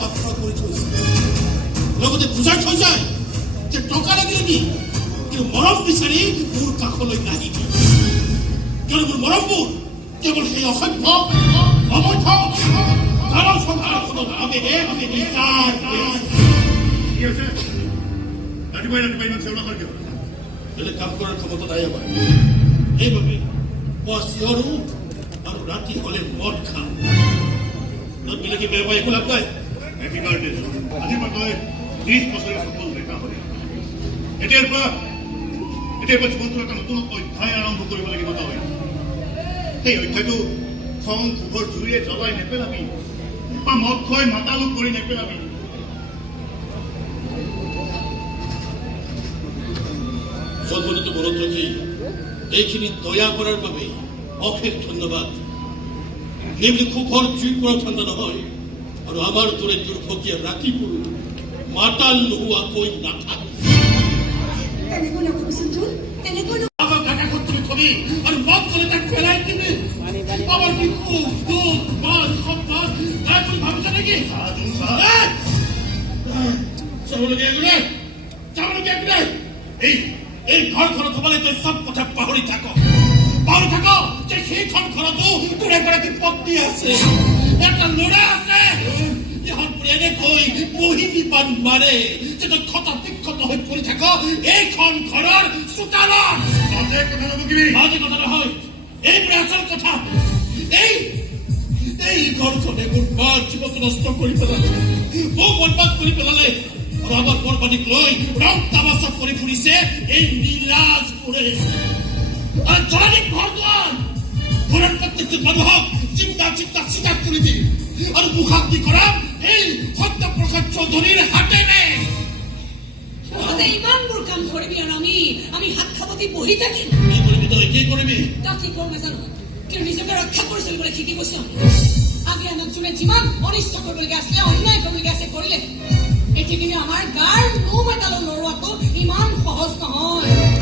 পাত্ৰ কৰি থৈছে লগতে বুজাই থৈ যায় যে টকা লাগিলে নি কিন্তু মৰম বিচাৰি মোৰ কাষলৈ নাহিবি কিয়নো মোৰ মৰমবোৰ কেৱল সেই অসভ্য অবৈধ জনসংখ্যাৰ বাবেহে বিচাৰ বেলেগ কাম কৰাৰ ক্ষমতা নাই আমাৰ সেইবাবে পুৱা চিঞৰো আৰু ৰাতি হলে মদ খাওঁ বেলেগে বেয়া পাই একো লাভ নাই আজি মই 30 বছৰৰ সফল দেখা হয় এতিয়াৰ পৰা জীৱনটোৰ এটা নতুন অধ্যায় আৰম্ভ কৰিব লাগিব তই সেই অধ্যায়টো খং ক্ষোভৰ জুইৰে জ্বলাই নেপেলাবি বা মদ খুৱাই মাতালো কৰি নেপেলাবি জন্মদিনটো মনত ৰাখি এইখিনি দয়া কৰাৰ বাবে অশেষ ধন্যবাদ নিম্নি ক্ষোভৰ জুই পৰা ঠাণ্ডা নহয় আৰু আমাৰ দৰে দুৰ্ভগীয়া ৰাতিবোৰ মাতাল নোহোৱাকৈ নাথাকে আৰু মদ গলে তাক পেলাই দিবি আমাৰ বিক্ষোভ দুখ মান সন্মান তাই তুমি ভাবিছা নেকি চাবলগীয়া এই ঘৰখনত হ'বলৈ তই চব কথা পাহৰি থাক যে সেইখন ঘৰতো তোৰ এগৰাকী পত্নী আছে এটা ল'ৰা আছে ইহঁতবোৰ এনেকৈ মোহিনী বান মাৰে যে তই ক্ষত বিক্ষত হৈ পৰি থাক এইখন ঘৰৰ চোতালত মাজে কথা নহয় এইবোৰে আচল কথা এই ঘৰখনে মোৰ মাৰ জীৱনটো নষ্ট কৰি পেলালে মোক বৰবাদ কৰি পেলালে আৰু আমাৰ বৰবাদীক লৈ ৰং তামাচা কৰি ফুৰিছে এই নীলাজপুৰে আৰু জনানিক ঘৰ-দুৱাৰ ঘৰৰ প্ৰত্যেকজন মানুহক চিন্তা চিন্তা কৰি দি আৰু মুখাগ্নি কৰা এই সত্যপ্ৰসাদ চৌধুৰীৰ হাতেৰে ইমানবোৰ কাম কৰিবি আৰু আমি হাত খাবতি বহি থাকিম কি কৰিবি তই কি কৰিবি তই কি কৰো নাজানো কিন্তু নিজকে ৰক্ষা কৰি চলিবলৈ শিকি গৈছো আমি আমাক যোনে যিমান অনিষ্ট কৰিবলগীয়া আছিলে অন্যায় কৰিবলগীয়া আছে কৰিলে এতিয়া কিন্তু আমাৰ গাৰ নোম এডালো লৰোৱাটো ইমান সহজ নহয়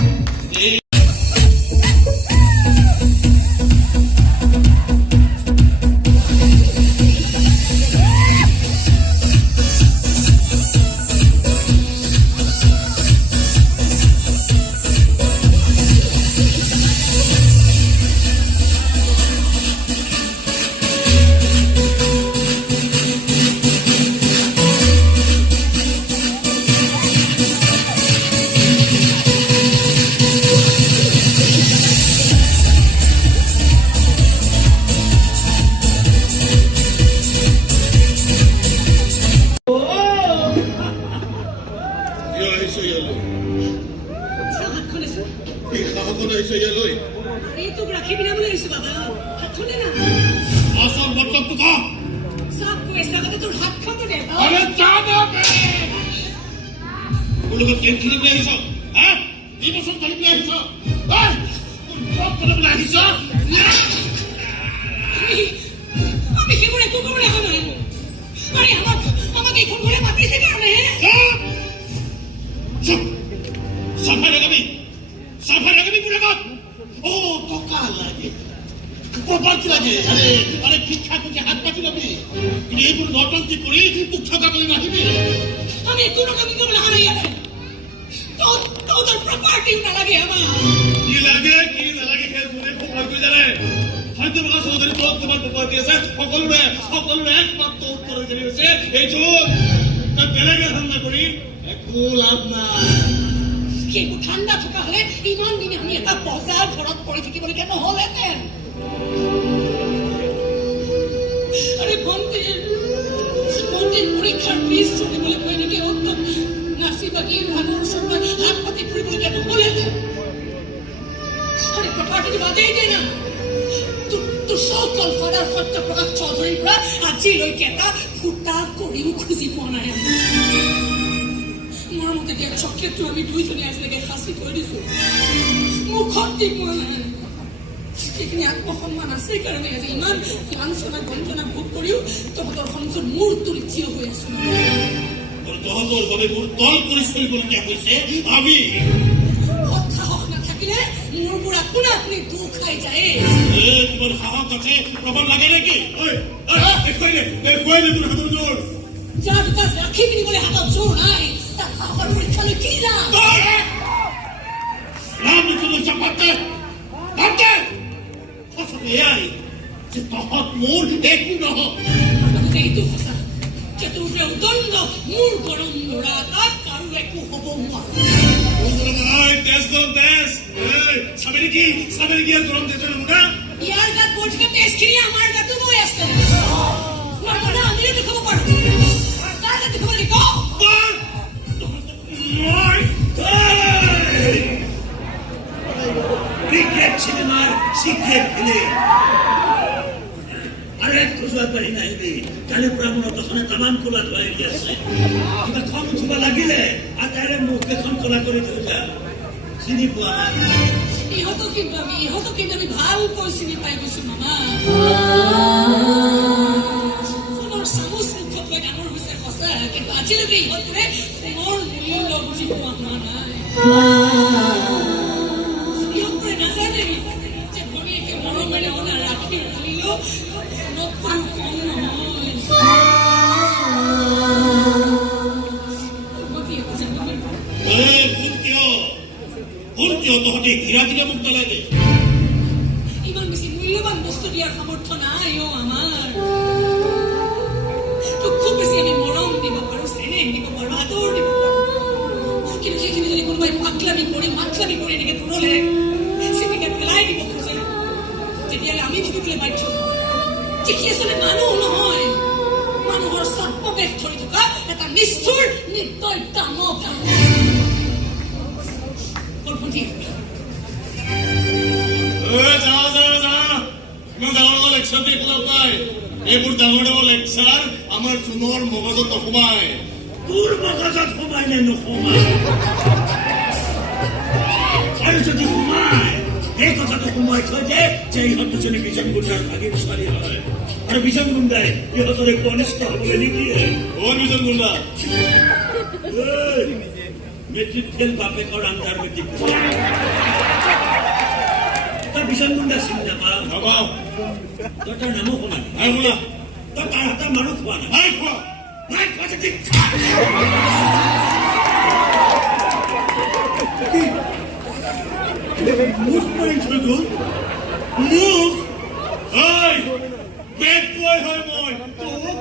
ঠাণ্ডা থকা হলে ইমান দিনে আমি এটা বজাৰ ঘৰত পৰি থাকিবলগীয়া নহ'লহেঁতেন আৰে ভন্তিৰ পৰীক্ষাৰ ফিস চলিবলৈ কৈ নেকি একদম নাচি বাগি মানুহৰ ওচৰত হাত পাতি ফুৰিবলগীয়া নহ'লহেঁতেন আৰে প্ৰপাৰ্টি বাদেই দে না তোৰ সকল ফাদাৰ সত্যপ্ৰকাশ চৌধুৰীৰ পৰা আজিলৈকে এটা ফুটা কৰিও খুজি পোৱা নাই মোৰ মতে দিয়া চকলেটটো আমি দুইজনে আজিলৈকে সাঁচি থৈ দিছো মুখত দি পোৱা নাই সেইখিনি আত্মসন্মান আছে কাৰণে আজি ইমান লাঞ্ছনা গঞ্জনা ভোগ কৰিও তহঁতৰ সন্মুখত মূৰ তুলি থিয় হৈ আছো তহঁতৰ বাবে মোৰ তল কৰি চলিবলগীয়া হৈছে আমি সাহস নাথাকিলে মোৰ বুঢ়া কোনে আপুনি দুখ খাই যায় তোমাৰ সাহস আছে প্ৰমাণ লাগে নেকি যাৰ দুটা ৰাখি কিনিবলৈ হাতত জোৰ নাই তাক সাহসৰ পৰীক্ষালৈ কি যাম ৰামচন্দ্ৰ চাপাতে ভাবতে সঁচাকৈ এয়াই যে তহঁত মোৰ একো নহয় লগতে এইটো সঁচা যে তোৰ যে উদণ্ড মোৰ গৰম ল'ৰা তাক কাৰো একো হ'ব নোৱাৰে তেজ গৰম তেজ চাবি নেকি আৰু গৰম তেজৰ মুঠা ইয়াৰ গাত বৈ থকা তেজখিনি আমাৰ গাতো বৈ আছে মানে আমিও দেখাব পাৰো তাৰ গাত দেখাব লাগিব ক্রিকেট সিনেমার সিক্রেট ভিলে আরে খুঁজবা পারি না হিবি কালি ব্রাহ্মণ তখন তামাম কোলা ধোয়াই গেছে কিবা খং উঠিব লাগিলে আর তাইরে মুখ এখন কোলা করে থৈ যা চিনি পোৱা ইহঁতক কিন্তু আমি ভালকৈ চিনি পাই গৈছো মামা সোণৰ চামুচ মুখত লৈ ডাঙৰ হৈছে সঁচা কিন্তু আজিলৈকে ইহঁতবোৰে সোণৰ মূল্য বুজি পোৱা হোৱা নাই ইহঁতবোৰে নাজানে যে ভনীয়েকে মৰমেৰে অনা ৰাখীৰ মূল্য সোণতকৈও কম নহয় কোন কিয় তহঁতি হীৰা দিলে মোক নালাগে ইমান বেছি মূল্যৱান বস্তু দিয়াৰ সামৰ্থ্য নাই আমাৰ তোক খুব বেছি আমি মৰম দিব পাৰো চেনেহ দিব পাৰো আদৰ দিব পাৰো কিন্তু সেইখিনি যদি কোনোবাই মাতলামি কৰি এনেকে দূৰলে চিপিকে পেলাই দিব খোজে তেতিয়াহ'লে আমি ভুগিবলৈ বাধ্য যে সি আচলতে মানুহ নহয় মানুহৰ সৰ্পবেশ ধৰি থকা এটা নিষ্ঠুৰ নিৰ্দয় দানৱ এইবোৰ ডাঙৰ ডাঙৰ লেকচাৰ আমাৰ জোনৰ মগজত নোসোমায় তোৰ মগজত সোমাই নে নোসোমায় আৰু যদি সোমায় এই কথাটো সোমাই থৈ দে যে ইহঁত দুজনী বিজন গুণ্ডাৰ ভাগিন ছোৱালী হয় আৰু বিজন গুণ্ডাই ইহঁতৰ একো অনিষ্ট হ'বলৈ নিদিয়ে বিজন গুণ্ডা মেট্ৰিক ফেল বাপেকৰ আণ্ডাৰ মেট্ৰিক তই বিজন গুণ্ডা চিনি নাপাওঁ তই তাৰ নামো শুনা নাই শুনা তই তাৰ হাতৰ মানুহ খোৱা নাই খোৱা যদি মুখ মাৰি থৈ গ'ল মুখ বেদ বয় হয় মই তোক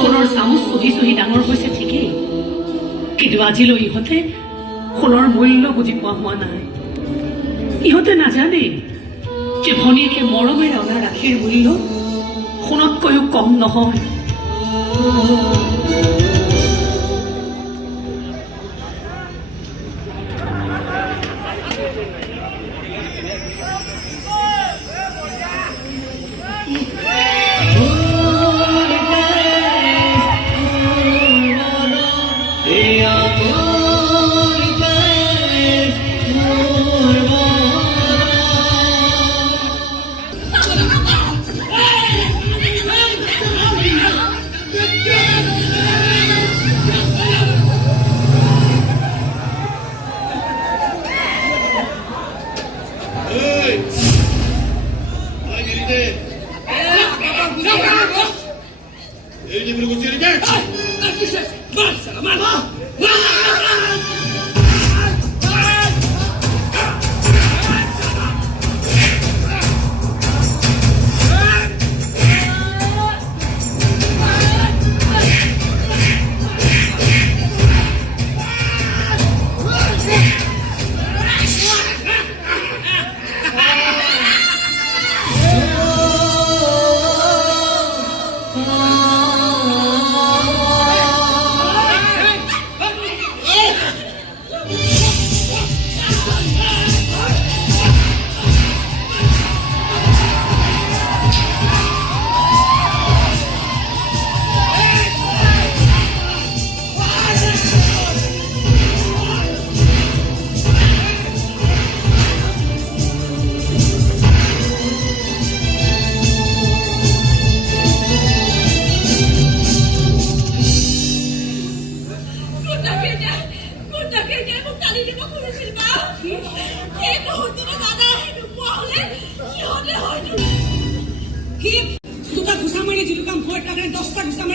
সোণৰ চামুচ চহি ডাঙৰ হৈছে ঠিকেই কিন্তু আজিলৈ ইহঁতে সোণৰ মূল্য বুজি পোৱা হোৱা নাই ইহঁতে নাজানে যে ভনীয়েকে মৰমেৰে অনা ৰাখীৰ মূল্য সোণতকৈও কম নহয়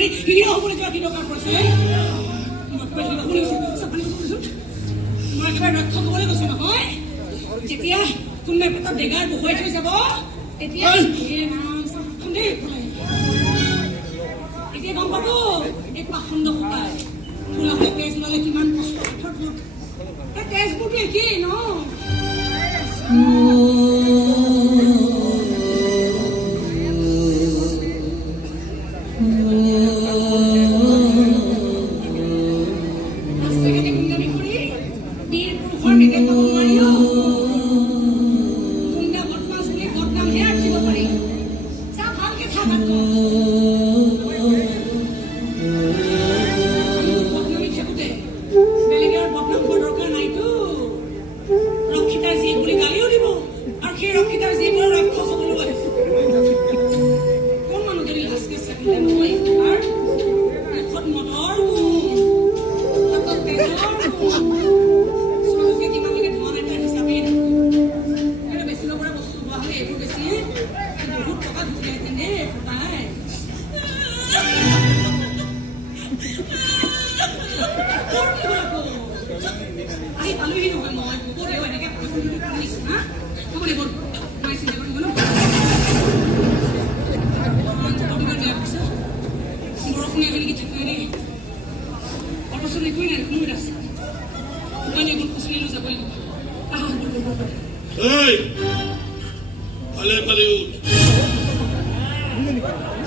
মাৰি হিৰো হ'বলৈ যোৱা কি দৰকাৰ পৰিছে মই একেবাৰে ৰক্ষা হ'বলৈ গৈছো নহয় যেতিয়া কোনোবাই পেটত ডেগাৰ বহুৱাই থৈ যাব তেতিয়া এতিয়া গম পাব এই পাখণ্ড শুকাই ফুলাতে তেজ ওলালে কিমান কষ্ট তেজবোৰতো একেই ন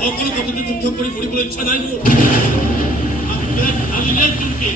অকল কথাটো যুদ্ধ কৰি মৰিবলৈ ইচ্ছা নাই মোৰ ভাবিলে তুমি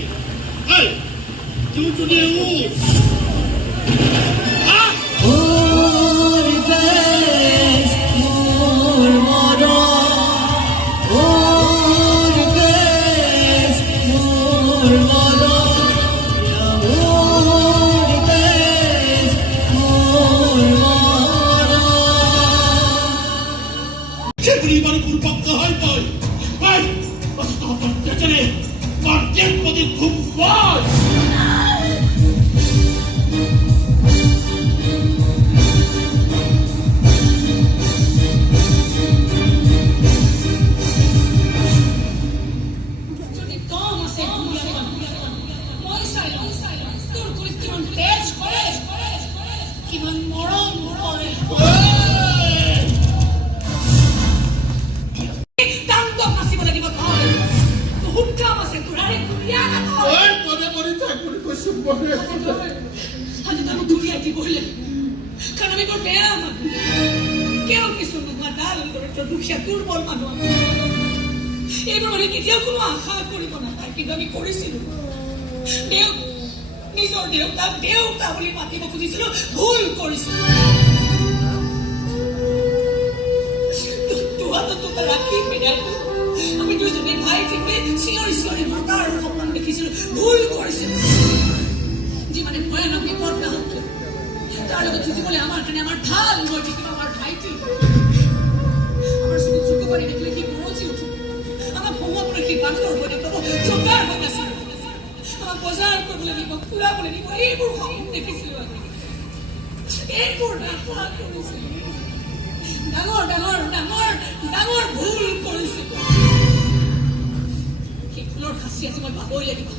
নিজৰ দেউতা বুলি মাতিব খুজিছিলো ভুল কৰিছিলো ৰাখি পেলাইতো আমি দুজনে ভাই ঠিকে চিঞৰি চিঞৰি মাতাৰ সপোন দেখিছিলো ভুল কৰিছিলো যিমানে ভয়ানক বিপদ নহওক তাৰ লগত যুঁজিবলৈ আমাৰ কাৰণে আমাৰ ঢাল হৈ থাকিব আমাৰ ভাইটি আমাৰ চকু পানী দেখিলে সি গৰজি উঠিব আমাৰ পঢ়ুৱাবলৈ সি বান্দৰ হৈ দেখাব জোগাৰ হৈ নাছিল আমাক বজাৰ কৰিবলৈ দিব ফুৰাবলৈ দিব এইবোৰ সপোন দেখিছিলো এইবোৰ নাখোৱা কৰিছিলো ডাঙৰ ডাঙৰ ডাঙৰ ডাঙৰ ভুল কৰিছিলো সেই ফুলৰ খাচি আছে মই পাবই লাগিব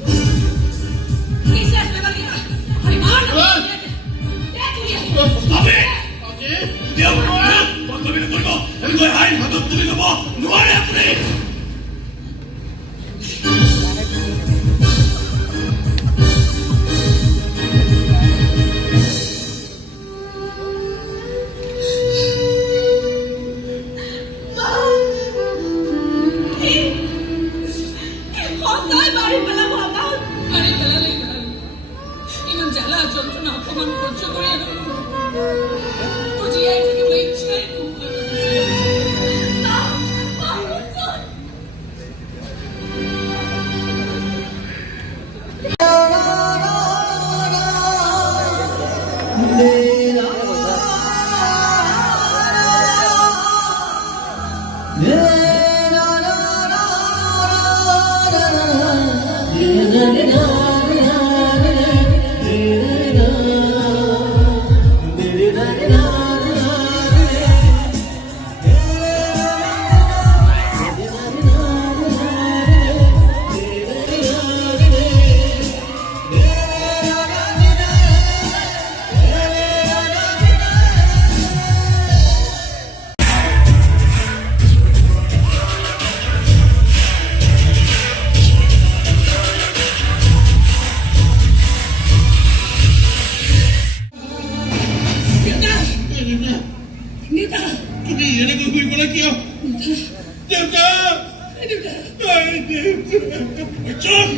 চুপ!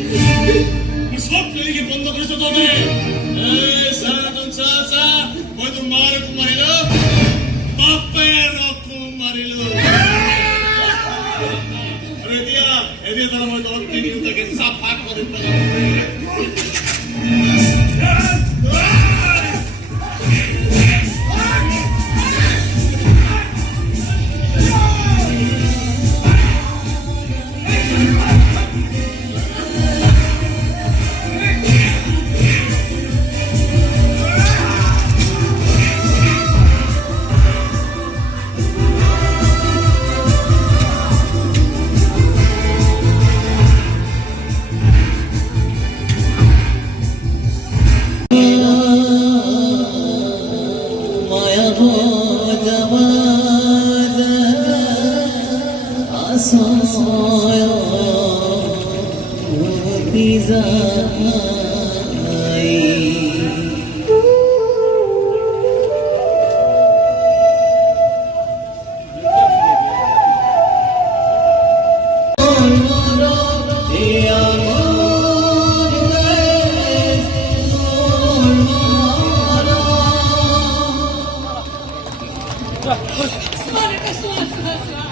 আমি সব ক্লিনিকে বন্ধ করেছো তবে সারাদিন চা হয়তো মার মারিল বাপের রকম মারিল এদিকে তারা হয়তো ক্লিনিকটাকে সাফা করে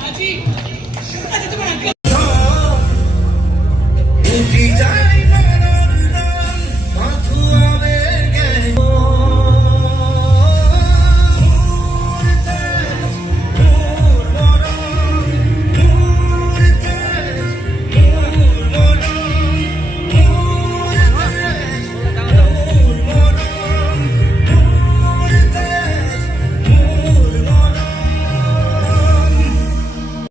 আজি